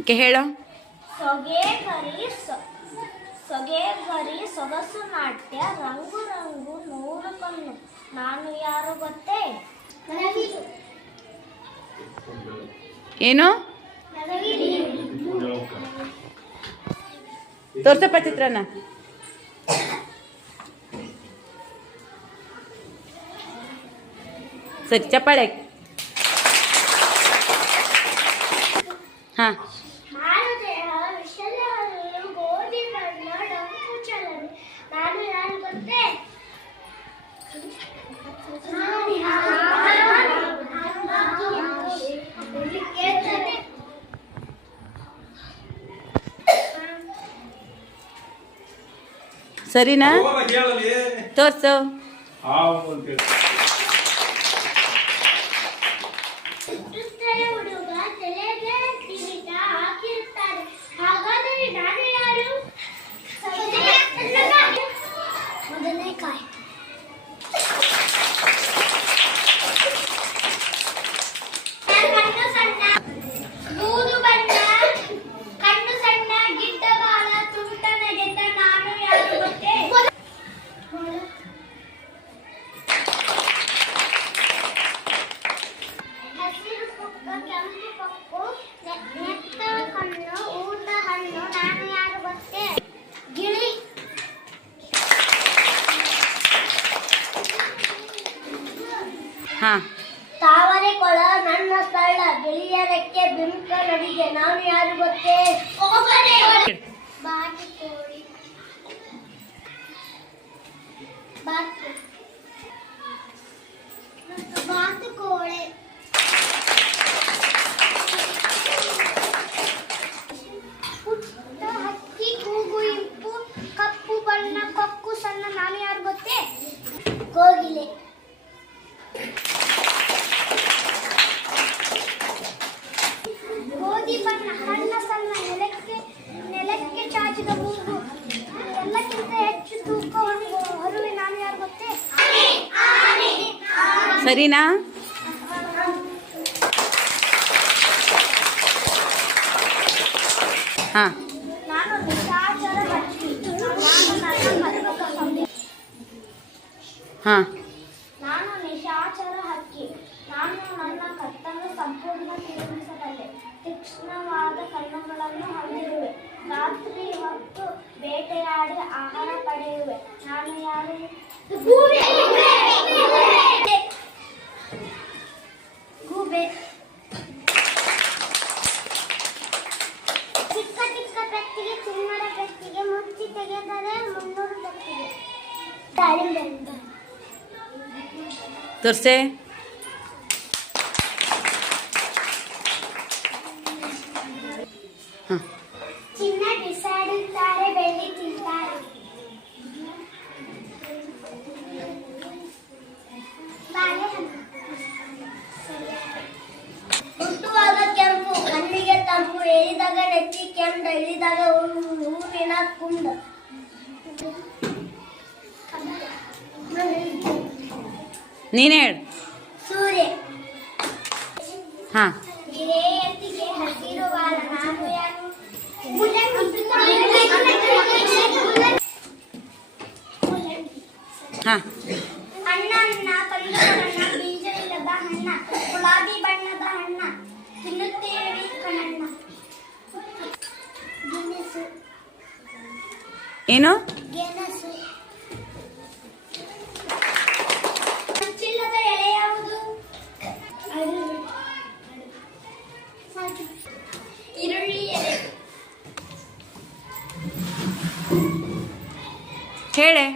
Okay ಹೇಳು. ಸೊಗೆಗರಿ ಸೊಗಸು ನಾಟ್ಯ ರಂಗು ರಂಗು ನೂರು ಕಣ್ಣು ನಾನು ಯಾರು ಗೊತ್ತೇ? ಏನು ತೋರ್ಸಪ್ಪ ಚಿತ್ರನ. ಸರಿ ಚಪ್ಪಾಳೆ. ಹಾಂ ನಾನು ಯಾರು ಗೊತ್ತೇ? ಸರಿನಾ? ತೋರ್ಸು. ಹುಡುಗ ತಲೆಗೆ ಕಿರೀಟ ಹಾಕಿರ್ತಾರೆ. ಹಾಗಾದರೆ ನಾನು ಯಾರು? ಮೊದಲನೇಕಾಯಿ. ಕಣ್ಣು ಸಣ್ಣ, ಬೂದು ಬಣ್ಣ, ಕಣ್ಣು ಸಣ್ಣ, ಗಿಡ್ಡ ಬಾಲ, ತುಂಟ ನಡೆತ ನಾನು ಯಾರು ಗೊತ್ತೇ? ಹಸಿರು ಪುಕ್ಕ, ಕೆಂಪು ಪಕ್ಕು, ನೆತ್ತ ಕಣ್ಣು, ಊಟ ಹಣ್ಣು ನಾನು ಯಾರು ಗೊತ್ತೇ? ಗಿಳಿ. ಹಾಂ ತಾವರೆ ಕೊಳ ನನ್ನ ಸ್ಥಳ, ಗಿಳಿಯ ರೆಕ್ಕೆ ಬಿಂಕ ನಡಿಗೆ ನಾನು ಯಾರು ಗೊತ್ತೇ? ಬಾತುಕೋಳಿ. ಬಾತುಕೋಳೆ. ಪುಟ್ಟ ಹಕ್ಕಿ ಕೂಗು ಇಂಪು, ಕಪ್ಪು ಬಣ್ಣ ಕೊಕ್ಕು ಸಣ್ಣ ನಾನು ಯಾರು ಗೊತ್ತೇ? ಕೋಗಿಲೆ. ಗೋಧಿ ಬಣ್ಣ ಹಣ್ಣ ಸಣ್ಣ, ನೆಲಕ್ಕೆ ಚಾಚಿದ ಮೂಗು, ಎಲ್ಲಕ್ಕಿಂತ ಹೆಚ್ಚು ತೂಕ ಹೊರುವೆ ನಾನು ಯಾರು ಗೊತ್ತೇ? ಸರಿನಾ? ಹಾಂ ನಾನು ನಿಶಾಚರ ಹಕ್ಕಿ, ನಾನು ನನ್ನ ಮಧುಮಕ ಸಂಧಿ. ಹಾಂ ಆಹಾರ ಪಡೆಯುವೆ. ನಾನು ಯಾರು? ಗೂಬೆ. ಚಿಕ್ಕ ಚಿಕ್ಕ ಪೆಟ್ಟಿಗೆ ಚಿನ್ನದ ಪೆಟ್ಟಿಗೆ ಮುಚ್ಚಿ ತೆಗೆದರೆ 300 ಪೆಟ್ಟಿಗೆ. ದಾಳಿಂಬೆ. ತೋರ್ಸೆ. ಚಿನ್ನ ಬಿಸಾಡುತ್ತಾರೆ, ಬೆಳ್ಳಿ ತಿಂತಾರೆ. ಬಾಳೆಹಣ್ಣು. ಹುಟ್ಟುವಾಗ ಕೆಂಪು, ಕಣ್ಣಿಗೆ ತಂಪು, ಏರಿದಾಗ ನೆಚ್ಚಿ ಕೆಂಡ, ಇಳಿದಾಗ ಹೂವಿನ ಕುಂಡ. ನೀನೇ ಹೇಳು. ಸೂರ್ಯ. ಹಾಂ. ಗಿರೆಯತಿಗೆ ಹಸಿರು ಬಾಲ, ನಾನು ಯಾರು? ಹಾಂ. ಅಣ್ಣ ಕಂದಣ್ಣ, ಬೀಜವಿಲ್ಲದ ಹಣ್ಣ, ಗುಲಾಬಿ ಬಣ್ಣದ ಹಣ್ಣ, ತಿನ್ನುತ್ತೇವೆ ಕಣ್ಣಣ್ಣ. ಗೆಣಸು. ಏನು? ಗೆಣಸು. ಹಚ್ಚಿಲ್ಲದ ಎಲೆ ಯಾವುದು? ಈರುಳ್ಳಿ ಎಲೆ. ಹೇಳೆ.